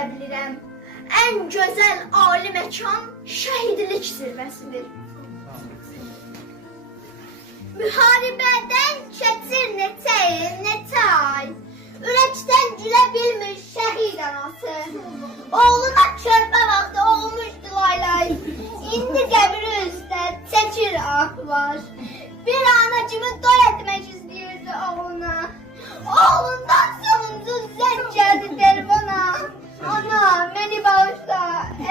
bilə bilirəm. Ən gözəl ali məkan şəhidlik zirvəsidir. Müharibədən keçir neçə il, neçə ay. Ürəkdən gülə bilmir şəhid anası. Oğluna körpə vaxtı olmuşdu laylay. İndi qəbri üstə çəkir ağlar. Bir ana kimi doy etmək istəyirdi oğluna. Oğlundan sonuncuz zəng gəldi telefona. Ana, məni bağışla,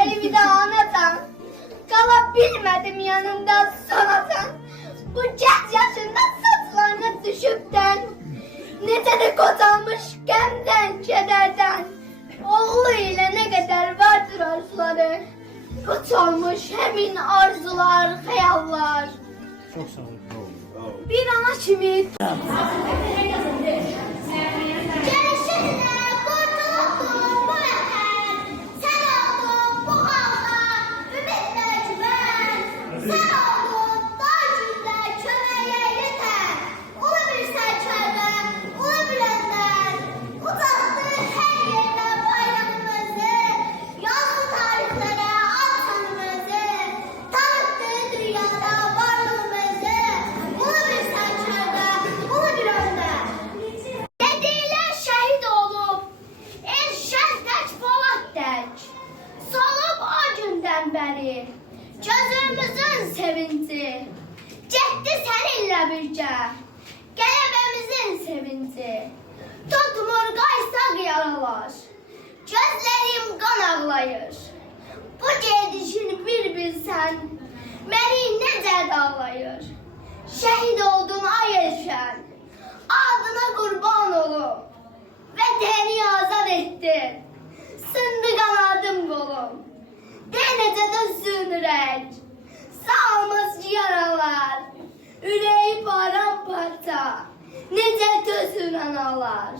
elvida anadan. Qala bilmədim yanımda sonasan. Bu genç yaşında saçlarına düşübdən. Necə də qocalmış qəmdən, kədərdən. Oğlu ilə nə qədər vardır arzuları. Puç olmuş həmin arzular, xəyallar. Çok sağ ol. Bir ana kimi Gəlişinlə qurtuldu bu vətən, sən oldun bu xalqa ümidlə güvən, sən oldun dar gündə köməyə yetən, ulu bir sərkərdə, ulu bir öndər, ucaltdı hər yerdə bayrağımızı, yazdı tarixlərə ad sanımızı, tanıtdı dünyada varlığımızı, ulu bir sərkərdə, ulu bir öndər. Dedilər şəhid olub, Elşən tək Polad tək. Solub o gündən bəri, gözümüzün sevinci. Getdi səninlə birgə, qələbəmizin sevinci. Tutmur qaysaq yaralar, gözlərim qan ağlayır. Bu gedişin bir bilsən, məni necə dağlayır. Şəhid oldun ay Elşən, adına qurban olum. Vətəni azad etdin, sındı qanadım qolum. De necə dözsün ürək, sağmaz yaralar. Ürəyi paramparça, necə dözsün analar.